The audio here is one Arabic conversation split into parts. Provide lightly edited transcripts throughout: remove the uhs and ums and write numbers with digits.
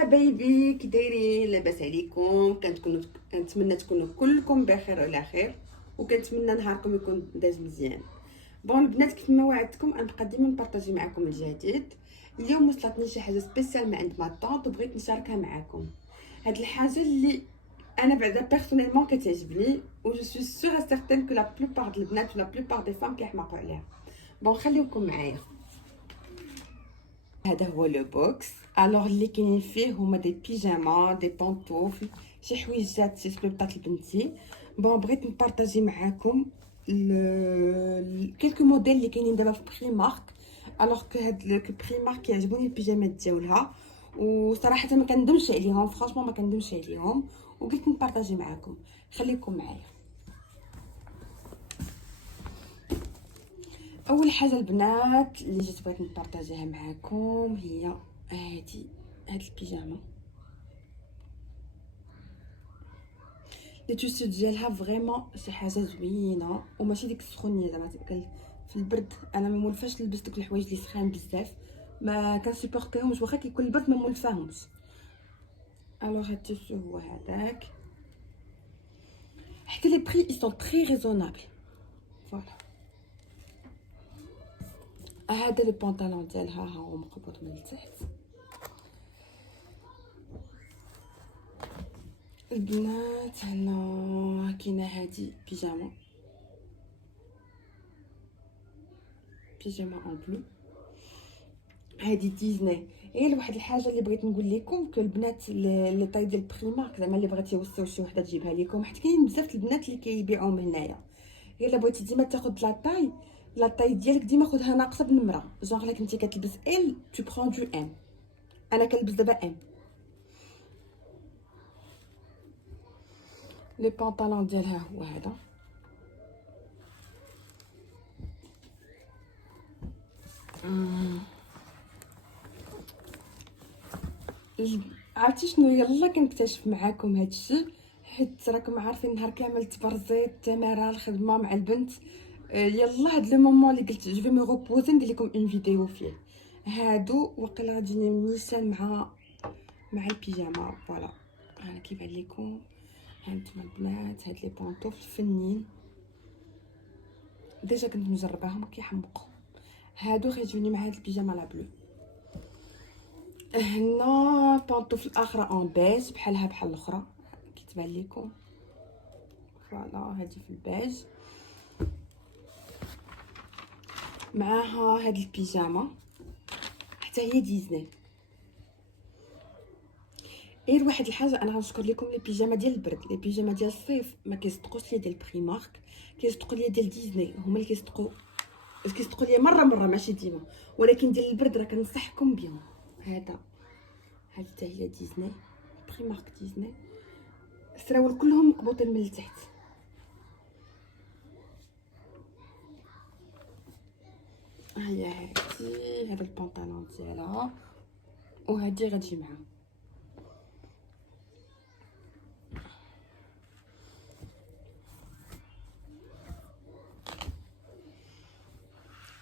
حبايبي كي دايرين؟ لاباس عليكم؟ كنتمنى تكونوا كلكم بخير وعلى خير، وكنتمنى نهاركم يكون داز مزيان. بون البنات، كيف ما وعدتكم غنبقى ديما نبارطاجي معكم الجديد. اليوم وصلتني شي حاجه سبيسيال من عند ما طونط وبغيت نشاركها معكم. هاد الحاجه اللي انا بعدا بيرسونيلمون كتعجبني، و جو سوي سور سيغتين كو لا بلوبار د البنات ولا بلوبار دي فام كيحماقوا عليها. بون خليوكم معايا. هذا هو لو بوكس. الوغ اللي كاينين فيه هما دي بيجاما، دي بونطوفل، شي حويجات سي سلوبات لبنتي. بون بغيت نبارطاجي معاكم كيلكو موديل اللي كاينين دابا في بري مارك. الوغ كو هاد بري مارك كيعجبوني البيجامات ديالها، وصراحه ما كندمش عليهم، فرانشمون ما كندمش عليهم، وقلت نبارطاجي معاكم. خليكم معايا. اول حاجه البنات اللي جيت بغيت نبارطاجيها معاكم هي هاد البيجاما. لي توسو ديالها فريمون شي حاجه زوينه، وماشي ديك السخونيه زعما في البرد. انا ما مولفاش نلبس دوك الحوايج اللي سخان بزاف، ما كنسيبورتيهمش واخا كيكون البرد ما مولفاهمش. الوغ هاد التيسو هو هذاك، حتى لي بري اي سون تري ريزونابل. فوالا هذا لو بونطالون ديالها ها هو مقبوض من التحت. البنات هنا كاينه هذه بيجاما اون بلو، هذه ديزني. غير واحد الحاجه اللي بغيت نقول لكم، كو البنات لي طاي ديال بريمارك زعما اللي بغات يوصيو شي وحده تجيبها لكم، حيت كاين بزاف البنات اللي كيبيعوهم هنايا. غير الا بغيتي ديما تاخذ لا طاي ديالك ديما خذها ناقصه بنمره، جونغ الا كنتي كتلبس ال تو برون دو ام. انا كنلبس دابا ام. لي بونطالون ديالها هو هذا. عرفتي شنو؟ يلا كنكتشف معاكم هادشي، حيت راكم عارفين نهار كامل تبرزيت تماره الخدمه مع البنت. يلا هاد لو مومون اللي قلت جو في مي روبوزي ندير لكم اون فيديو فيه. هادو وقيلا غتجيني نيشان مع البيجاما. فوالا انا كيبان لكم هانتوما البنات. هاد لي بونطوفل فنين، ديجا كنت مجرباهم كيحمقوا. هادو غيجوني مع هاد البيجاما لا بلو. هنا بونطوفل اخرى اون بيج بحالها بحال الاخرى كتبان لكم. فوالا هادي في البيج، معاها هاد البيجاما حتى هي ديزني. غير واحد الحاجه انا غنشكر لكم، لي بيجاما ديال البرد، لي بيجاما ديال الصيف ما كيصدقوش لي ديال بريمارك، كيصدقوا لي ديال ديزني، هما اللي كيصدقوا لي مره ماشي ديما، ولكن ديال البرد راه كنصحكم بهم. هذا حتى هي ديزني، بريمارك ديزني. السراول كلهم مقبوطين من التحت. هي هادي، هذا البنطلون ديالها، وهادي غتجي معها.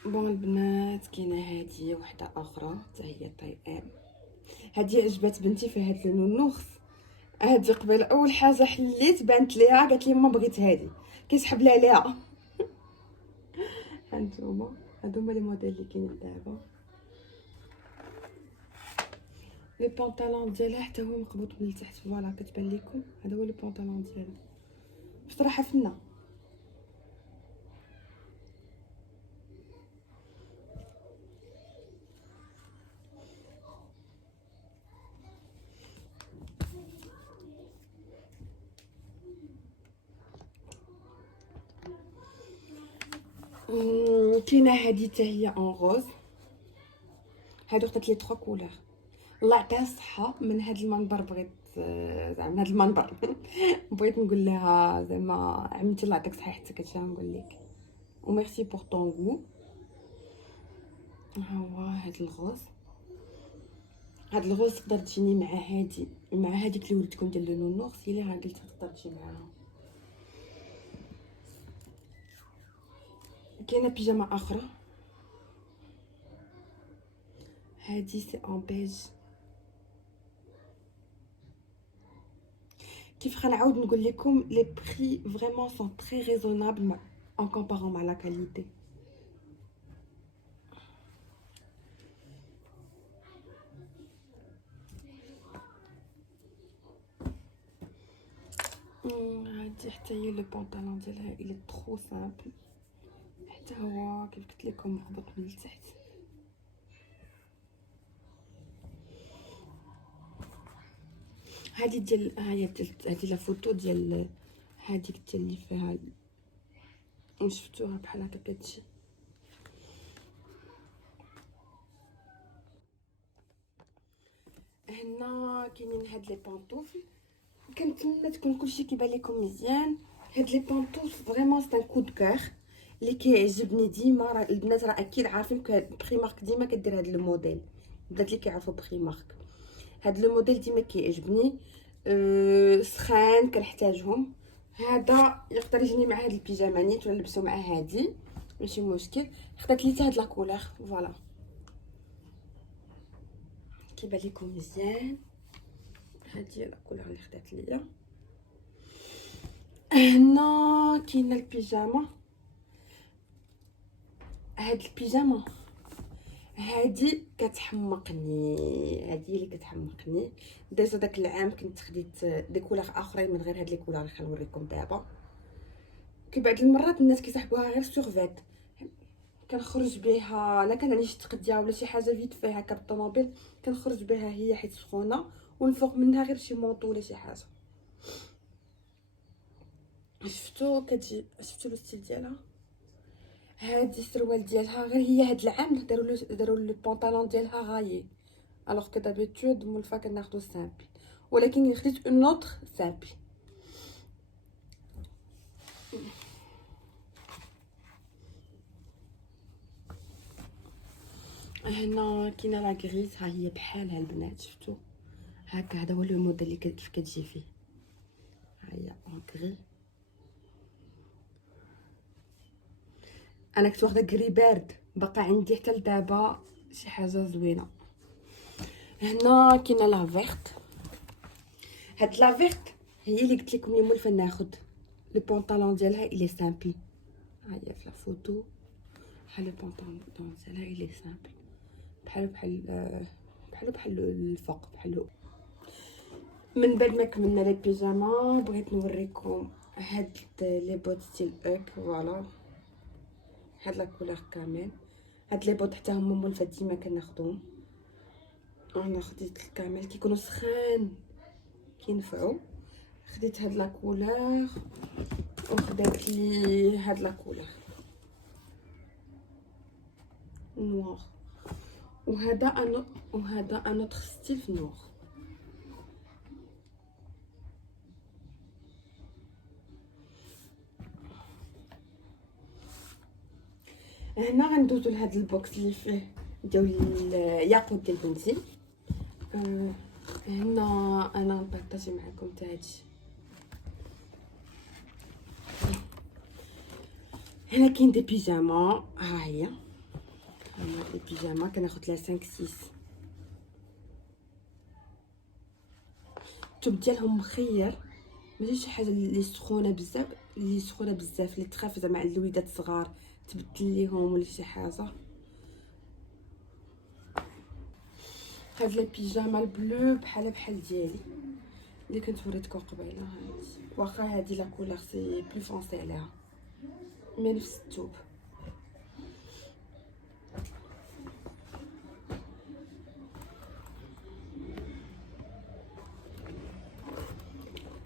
بون البنات كاينه هادي وحده اخرى حتى هي طاي ام. هادي عجبات بنتي في هاد النونوخ. هادي قبل اول حاجه حليت بانت ليها، قالت لي ماما بغيت هادي، كيسحب لها عليها. هانتوما هادو هما لي موديل اللي كاينين دابا. لي بونطالون ديالها حتى هو مقبوط من التحت. فوالا كتبان لكم، هذا هو لي بونطالون ديالها بصراحه فنه. كاينه هذه حتى هي اون روز. هادو خدت لي 3 كولور. الله يعطيها الصحه. من هذا المنبر بغيت زعما هذا المنبر بغيت نقول لها زعما عمتي الله يعطيك صحيحتك، هادشي غنقول لك، وميرسي بور طون غو. ها هو هاد الغوز. هاد الغوز تقدر تجيني مع هادي، مع هذيك اللي ولدتكم ديال لو نونورس، هي اللي قلت تقدر تجي معاها. كاينه بيجامه اخرى، هادي سي اون بيج. كيف غنعاود نقول لكم لي بري فريمون سون تري ريزونابل en comparant مع لا كاليتي. هادي حتى هي لو بونطالون ديالها الي ترو سامبل، حتى هو كيف قلت لكم مقبوط من التحت. هادي ديال هادي لا فوتو ديال هاديك ديال اللي فيها شفتوها بحال هكا كتجي. هنا كاينين هاد لي بونطوفل، كنتمنى تكون كلشي كيبان لكم مزيان. هاد لي بونطوفل فريمون سي ان كو دو كور اللي كيعجبني ديما. راه البنات راه اكيد عارفين بريمارك ديما كدير هاد الموديل، البنات اللي كيعرفوا بريمارك هاد لو موديل ديما كيعجبني. سخان كنحتاجهم. هذا يقدر يجيني مع هاد البيجامه نيت ولا نلبسو مع هادي ماشي مشكل. خدات لي هاد لا كولور فوالا كيبان لكم مزيان. هادي لا كولور اللي خدات ليا. هنا كاينه البيجامه. هاد البيجامه هادي كتحمقني، هادي اللي كتحمقني. ديجا داك العام كنت خديت دي كولور اخرين من غير هاد لي كولور اللي غنوريكم دابا. كي بعض المرات الناس كيصاحبوها غير سورفيت، كنخرج بها لا كان عندي شي تقديه ولا شي حاجه فيت فيها هكا بالطوموبيل، كنخرج بها هي حيت سخونه، ونفوق منها غير شي مونطو ولا شي حاجه. شفتو لو ستيل ديالها. هادي السروال ديالها غير هي هاد العام داروا لو بونطالون ديالها غايي، الوغ كو دابيتود مولفا كناخدو سامبل، ولكن خديت اون اوتر سامبل. هنا كاينه لا غريز، ها هي بحالها البنات شفتو هكا. هذا هو لو موديل اللي كيف كتجي فيه. ها هي اون غري. انا كنت واخده كري بارد، باقا عندي حتى لدابا شي حاجه زوينه. هنا كاينه لا فيرت. هاد لا فيرت هي اللي قلت لكم لي مولفه ناخد لو بونطالون ديالها الي سامبل. ها هي في لا فوتو بحال لو بونطالون ديالها الي سامبل، بحال الفوق بحال. من بعد ما كملنا لي بيجاما بغيت نوريكم هاد لي بوت ستيل اوك. فوالا هاد لا كولور كامل. هاد لي بوت حتى هما مولفه ديما كناخدهم. انا خديت الكامل كيكونوا سخان كينفعوا. خديت هاد لا كولور وخدات لي هاد لا كولور نوار، وهذا ان اوتر ستيل في نوار. هنا غندوزو لهاد البوكس اللي فيه ديال الياقوت ديال بنتي. هنا انا نبارطاجي معكم حتى هادشي. هنا كاين دي بيجاما، ها هي هما دي بيجاما كناخد لها 5 6. الثوب ديالهم مخير، ماشي شي حاجه اللي سخونه بزاف، اللي تخاف زعما على الوليدات الصغار تبدل ليهم ولا شي حاجه. هاد لي بيجاما البلو بحال ديالي اللي كنت وريتكم قبيله. هادي واخا هادي لا كولور سي بلو فونسي عليها، مي نفس الثوب.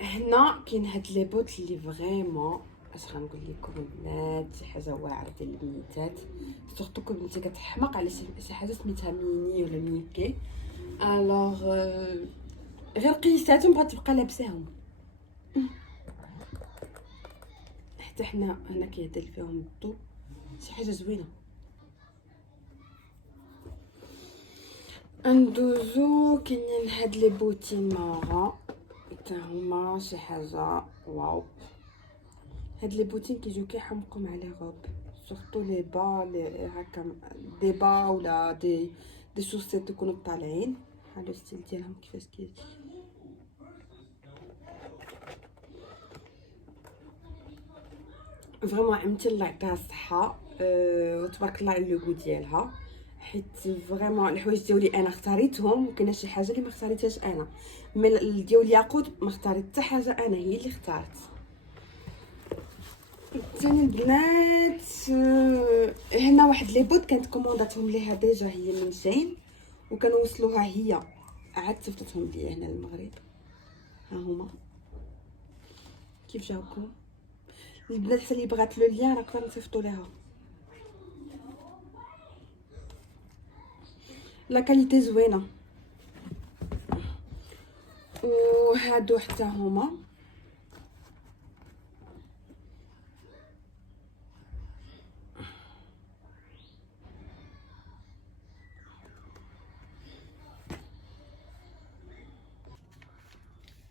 هنا كاين هاد لي بوت اللي فريمون اش غنقول لكم البنات، شي حاجه واعره ديال البنيتات، سورتو كو بنتي كتحماق على شي حاجه سميتها ميني ولا ميكي. الوغ غير قيساتهم بغات تبقى لابساهم، حتى حنا هنا كيهدل فيهم الضو، شي حاجه زوينه. ندوزو كاينين هاد لي بوتين مارون حتى هما شي حاجه واو. هاد لي بوتين كيجيو كيحمقوا مع لي غوب، سورتو لي با لي هكا دي با ولا دي شوسيت يكونوا طالعين بحال لو ستيل ديالهم كيفاش كيجي. فريمون عمتي الله يعطيها الصحه وتبارك الله على لوغو ديالها، حيت فريمون الحوايج ديالي انا اختاريتهم، وكاينه شي حاجه اللي ما اختاريتهاش انا، مي ديال الياقوت ما اختاريت حتى حاجه، انا هي اللي اختارت. ثاني البنات هنا واحد لي بوت كانت كومونداتهم ليها ديجا هي من جاين، وكانوا وصلوها هي عاد صيفطتهم ليا هنا للمغرب. ها هما كيف جاوكم البنات، حتى اللي بغات لو ليان نقدر نصيفطو ليها. لا كاليتي زوينه، وهادو حتى هما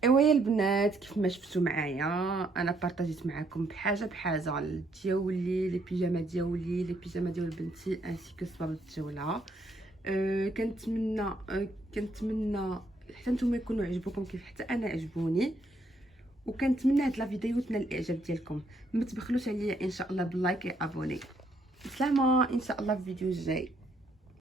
ايوا يا البنات، كيف ما شفتوا معايا انا بارطاجيت معكم بحاجه ديالي لي بيجاما ديالي لي بيجاما ديال بنتي انسي كو الصباب ديالها. كنتمنى حتى نتوما يكونوا عجبوكم كيف حتى انا عجبوني، وكنتمنى هاد لا فيديو تنال الاعجاب ديالكم. ما تبخلوش عليا ان شاء الله باللايك ابوني. سلامه ان شاء الله في الفيديو الجاي.